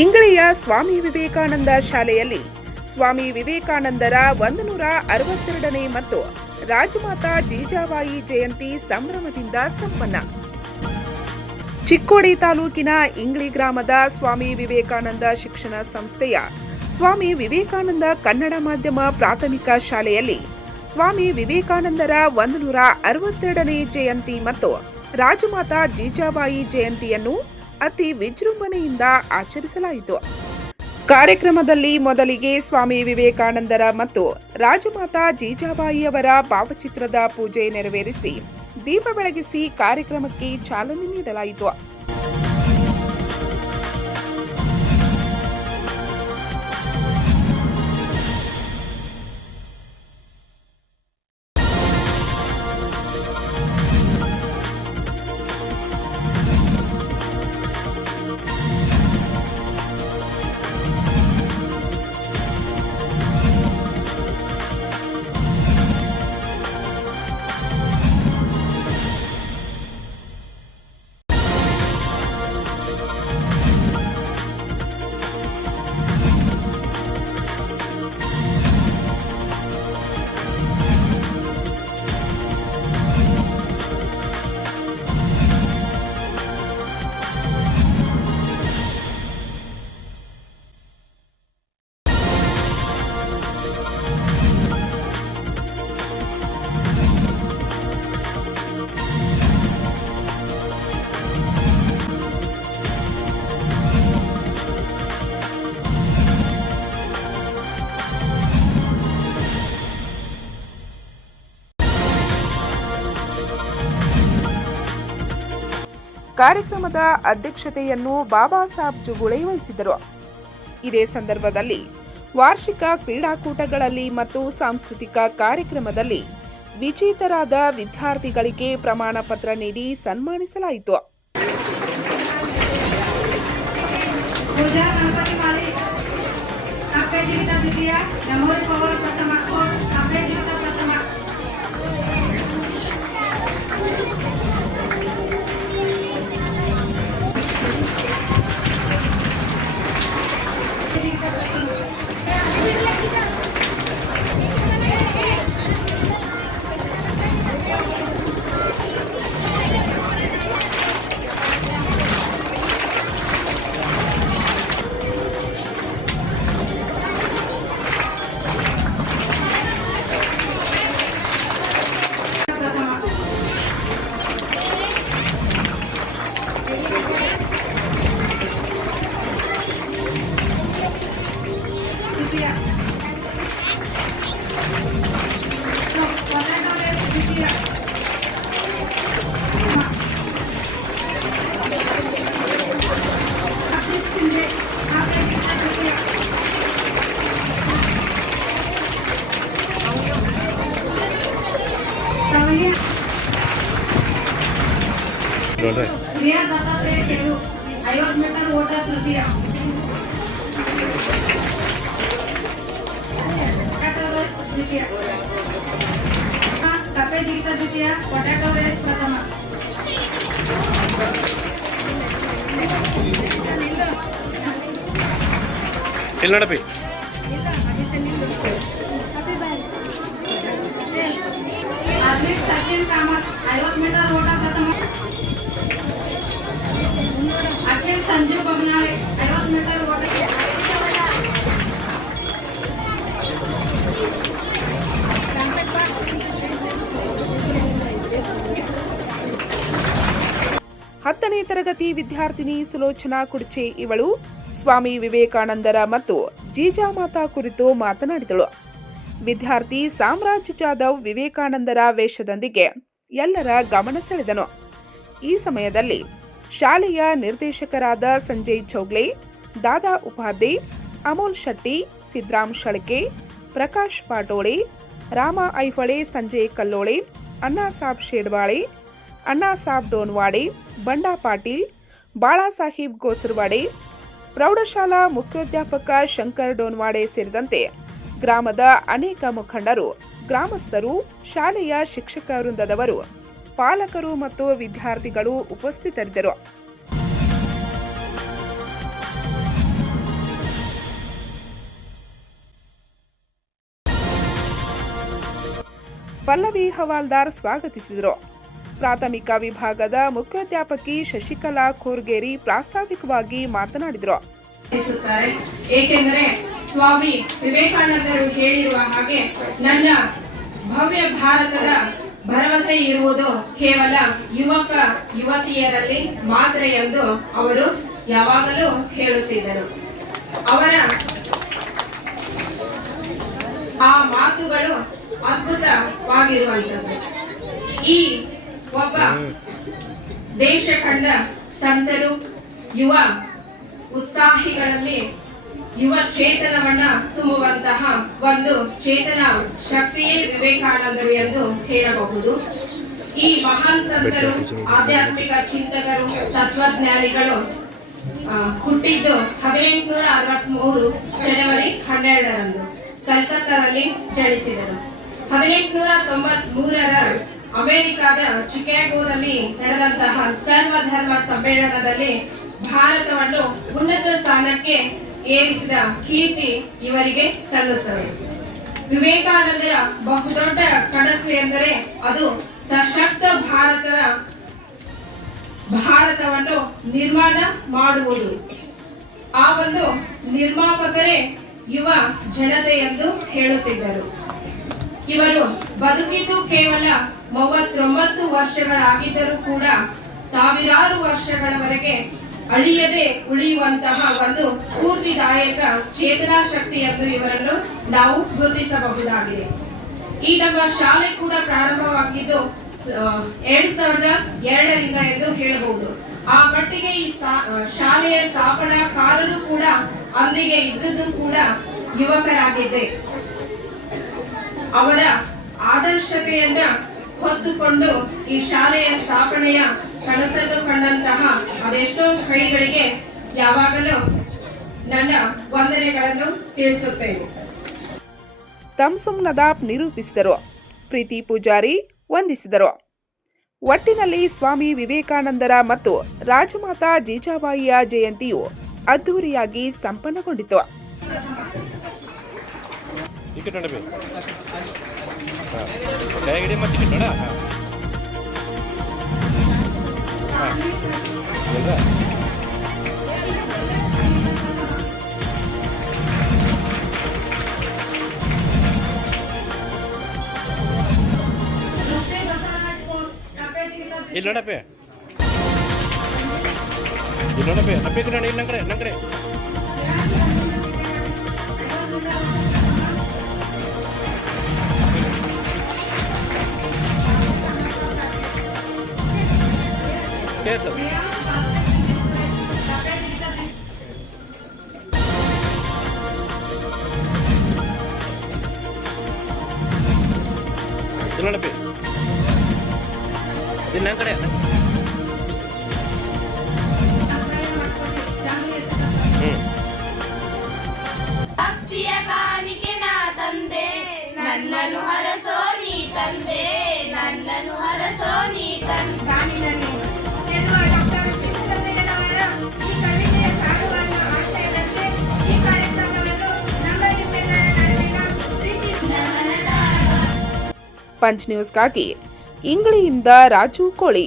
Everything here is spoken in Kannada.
ಇಂಗಳಿಯ ಸ್ವಾಮಿ ವಿವೇಕಾನಂದ ಶಾಲೆಯಲ್ಲಿ ಸ್ವಾಮಿ ವಿವೇಕಾನಂದರ 162ನೇ ಮತ್ತು ರಾಜಮಾತಾ ಜೀಜಾಬಾಯಿ ಜಯಂತಿ ಸಂಭ್ರಮದಿಂದ ಸಂಪನ್ನ. ಚಿಕ್ಕೋಡಿ ತಾಲೂಕಿನ ಇಂಗ್ಳಿ ಗ್ರಾಮದ ಸ್ವಾಮಿ ವಿವೇಕಾನಂದ ಶಿಕ್ಷಣ ಸಂಸ್ಥೆಯ ಸ್ವಾಮಿ ವಿವೇಕಾನಂದ ಕನ್ನಡ ಮಾಧ್ಯಮ ಪ್ರಾಥಮಿಕ ಶಾಲೆಯಲ್ಲಿ ಸ್ವಾಮಿ ವಿವೇಕಾನಂದರ 162ನೇ ಜಯಂತಿ ಮತ್ತು ರಾಜಮಾತಾ ಜೀಜಾಬಾಯಿ ಜಯಂತಿಯನ್ನು ಅತಿ ವಿಜೃಂಭಣೆಯಿಂದ ಆಚರಿಸಲಾಯಿತು. ಕಾರ್ಯಕ್ರಮದಲ್ಲಿ ಮೊದಲಿಗೆ ಸ್ವಾಮಿ ವಿವೇಕಾನಂದರ ಮತ್ತು ರಾಜಮಾತಾ ಜೀಜಾಬಾಯಿಯವರ ಭಾವಚಿತ್ರದ ಪೂಜೆ ನೆರವೇರಿಸಿ ದೀಪ ಬೆಳಗಿಸಿ ಕಾರ್ಯಕ್ರಮಕ್ಕೆ ಚಾಲನೆ ನೀಡಲಾಯಿತು. ಕಾರ್ಯಕ್ರಮದ ಅಧ್ಯಕ್ಷತೆಯನ್ನು ಬಾಬಾ ಸಾಬ್ ಜುಗುಳೆ ವಹಿಸಿದರು. ಇದೇ ಸಂದರ್ಭದಲ್ಲಿ ವಾರ್ಷಿಕ ಕ್ರೀಡಾಕೂಟಗಳಲ್ಲಿ ಮತ್ತು ಸಾಂಸ್ಕೃತಿಕ ಕಾರ್ಯಕ್ರಮದಲ್ಲಿ ವಿಜೇತರಾದ ವಿದ್ಯಾರ್ಥಿಗಳಿಗೆ ಪ್ರಮಾಣ ಪತ್ರ ನೀಡಿ ಸನ್ಮಾನಿಸಲಾಯಿತು. प्रिया दत्तात्रेय केलू 50 मीटर ओट तृतीय पोटैटो रेस द्वितीय कपे जिगिता द्वितीय पोटैटो रेस प्रथम इल्लडपि आधुनिक सचिन कामत 50 मीटर ओट प्रथम अखिल संजीव बगनाळे 50 मीटर ओट ಹತ್ತನೇ ತರಗತಿ ವಿದ್ಯಾರ್ಥಿನಿ ಸುಲೋಚನಾ ಕುಡ್ಚೆ ಇವಳು ಸ್ವಾಮಿ ವಿವೇಕಾನಂದರ ಮತ್ತು ಜೀಜಾಮಾತಾ ಕುರಿತು ಮಾತನಾಡಿದಳು. ವಿದ್ಯಾರ್ಥಿ ಸಾಮ್ರಾಜ್ ಜಾಧವ್ ವಿವೇಕಾನಂದರ ವೇಷದೊಂದಿಗೆ ಎಲ್ಲರ ಗಮನ ಸೆಳೆದನು. ಈ ಸಮಯದಲ್ಲಿ ಶಾಲೆಯ ನಿರ್ದೇಶಕರಾದ ಸಂಜಯ್ ಚೌಗ್ಲೆ, ದಾದಾ ಉಪಾಧ್ಯಾಯ, ಅಮೋಲ್ ಶೆಟ್ಟಿ, ಸಿದ್ರಾಮ್ ಶಳ್ಕೆ, ಪ್ರಕಾಶ್ ಪಾಟೋಳೆ, ರಾಮ ಐಹೊಳೆ, ಸಂಜಯ್ ಕಲ್ಲೋಳೆ, ಅಣ್ಣಾ ಸಾಬ್ ಶೇಡ್ವಾಳೆ, ಅಣ್ಣಾ ಸಾಬ್ ಡೋನ್ವಾಡೆ, ಬಂಡಾ ಪಾಟೀಲ್, ಬಾಳಾಸಾಹೇಬ್ ಗೋಸರವಾಡೆ, ಪ್ರೌಢಶಾಲಾ ಮುಖ್ಯೋಧ್ಯಾಪಕ ಶಂಕರ್ ಡೋನ್ವಾಡೆ ಸೇರಿದಂತೆ ಗ್ರಾಮದ ಅನೇಕ ಮುಖಂಡರು, ಗ್ರಾಮಸ್ಥರು, ಶಾಲೆಯ ಶಿಕ್ಷಕ ವೃಂದದವರು, ಪಾಲಕರು ಮತ್ತು ವಿದ್ಯಾರ್ಥಿಗಳು ಉಪಸ್ಥಿತರಿದ್ದರು. ಪಲ್ಲವಿ ಹವಾಲ್ದಾರ್ ಸ್ವಾಗತಿಸಿದರು. ಪ್ರಾಥಮಿಕ ವಿಭಾಗದ ಮುಖ್ಯೋಧ್ಯಾಪಕಿ ಶಶಿಕಲಾ ಖೋರ್ಗೇರಿ ಪ್ರಾಸ್ತಾವಿಕವಾಗಿ ಮಾತನಾಡಿದರು. ಏಕೆಂದರೆ ಸ್ವಾಮಿ ವಿವೇಕಾನಂದರು ಹೇಳಿರುವ ಹಾಗೆ ನನ್ನ ಭವ್ಯ ಭಾರತದ ಭರವಸೆ ಇರುವುದು ಕೇವಲ ಯುವಕ ಯುವತಿಯರಲ್ಲಿ ಮಾತ್ರ ಎಂದು ಅವರು ಯಾವಾಗಲೂ ಹೇಳುತ್ತಿದ್ದರು. ಅವರ ಆ ಮಾತುಗಳು ಅದ್ಭುತವಾಗಿರುವಂಥದ್ದು. ಈ ಒಬ್ಬ ದೇಶ ಕಂಡ ಸಂತರು ಯುವ ಉತ್ಸಾಹಿಗಳಲ್ಲಿ ಯುವ ಚೇತನವನ್ನ ತುಂಬುವಂತಹ ಒಂದು ಚೇತನ ಶಕ್ತಿಯೇ ವಿವೇಕಾನಂದರು ಎಂದು ಹೇಳಬಹುದು. ಈ ಮಹಾನ್ ಸಂತರು, ಆಧ್ಯಾತ್ಮಿಕ ಚಿಂತಕರು, ತತ್ವಜ್ಞಾನಿಗಳು ಹುಟ್ಟಿದ್ದು 1863 ಜನವರಿ 12ರಂದು ಕಲ್ಕತ್ತಾದಲ್ಲಿ ಜನಿಸಿದರು. 1893ರ ಅಮೆರಿಕಾದ ಚಿಕಾಗೋದಲ್ಲಿ ನಡೆದಂತಹ ಸರ್ವಧರ್ಮ ಸಮ್ಮೇಳನದಲ್ಲಿ ಭಾರತವನ್ನು ಉನ್ನತ ಸ್ಥಾನಕ್ಕೆ ಏರಿಸಿದ ಕೀರ್ತಿ ಇವರಿಗೆ ಸಲ್ಲುತ್ತದೆ. ವಿವೇಕಾನಂದರ ಬಹುದೊಡ್ಡ ಕನಸು ಎಂದರೆ ಅದು ಸಶಕ್ತ ಭಾರತವನ್ನು ನಿರ್ಮಾಣ ಮಾಡುವುದು. ಆ ಒಂದು ನಿರ್ಮಾಪಕರೇ ಯುವ ಜನತೆ ಎಂದು ಹೇಳುತ್ತಿದ್ದರು. ಇವರು ಬದುಕಿದ್ದು ಕೇವಲ 39 ವರ್ಷಗಳಾಗಿದ್ದರೂ ಕೂಡ ಸಾವಿರಾರು ವರ್ಷಗಳವರೆಗೆ ಅಳಿಯದೆ ಉಳಿಯುವಂತಹ ಒಂದು ಸ್ಫೂರ್ತಿದಾಯಕ ಚೇತನಾ ಶಕ್ತಿ ಎಂದು ಇವರನ್ನು ನಾವು ಗುರುತಿಸಬಹುದಾಗಿದೆ. ಈ ನಮ್ಮ ಶಾಲೆ ಕೂಡ ಪ್ರಾರಂಭವಾಗಿದ್ದು 2002ರಿಂದ ಎಂದು ಹೇಳಬಹುದು. ಆ ಮಟ್ಟಿಗೆ ಈ ಶಾಲೆಯ ಸ್ಥಾಪನಾಕಾರರು ಕೂಡ ಅಂದಿಗೆ ಇದ್ದದ್ದು ಕೂಡ ಯುವಕರಾಗಿದ್ದೆ. ಅವರ ಆದರ್ಶತೆಯನ್ನ ಹೊತ್ತುಕೊಂಡು ಈ ಶಾಲೆಯ ಸ್ಥಾಪನೆಯ ಕನಸನ್ನು ಕಂಡಂತಹ ಅದೆಷ್ಟೋ ಕೈಗಳಿಗೆ ಯಾವಾಗಲೂ ನನ್ನ ವಂದನೆಗಳನ್ನು ತಿಳಿಸುತ್ತೇನೆ. ತಮ್ಸುಮ್ ನದಾಫ್ ನಿರೂಪಿಸಿದರು. ಪ್ರೀತಿ ಪೂಜಾರಿ ವಂದಿಸಿದರು. ಒಟ್ಟಿನಲ್ಲಿ ಸ್ವಾಮಿ ವಿವೇಕಾನಂದರ ಮತ್ತು ರಾಜಮಾತಾ ಜೀಜಾಬಾಯಿಯ ಜಯಂತಿಯು ಅದ್ದೂರಿಯಾಗಿ ಸಂಪನ್ನಗೊಂಡಿತು. ಇಲ್ಲಿ ನೋಡಪ್ಪೆ ಅಪ್ಪಿ ನೋಡಿ ಇಲ್ಲಿ ನಂಗ್ರೆ ನೋಡಪ್ಪಿ ಇಲ್ಲ ಕಡೆ ಭಕ್ತಿಯ ಕಾಣಿಕೆ ನಾ ತಂದೆ, ನನ್ನನ್ನು ಹರಸೋ ನೀ ತಂದೆ, ನನ್ನನ್ನು ಹರಸೋ ನೀ ತಂದೆ. ಗೆಲ್ಲುವ ಡಾಕ್ಟರ್ ಚಿತ್ರದಯ್ಯನವರ ಈ ಕವಿತೆಯ ಸಾರವನ್ನು ಆಶಯದಂತೆ ಈ ಕಾರ್ಯಕ್ರಮವನ್ನು ನಮ್ಮ ನಿಮ್ಮೆಲ್ಲರ ನಡುವಿನ ಪ್ರೀತಿ ನಮನದ ಪಂಚ್ ನ್ಯೂಸ್ಗಾಗಿ ಇಂಗ್ಳಿಯಿಂದ ರಾಜು ಕೋಳಿ.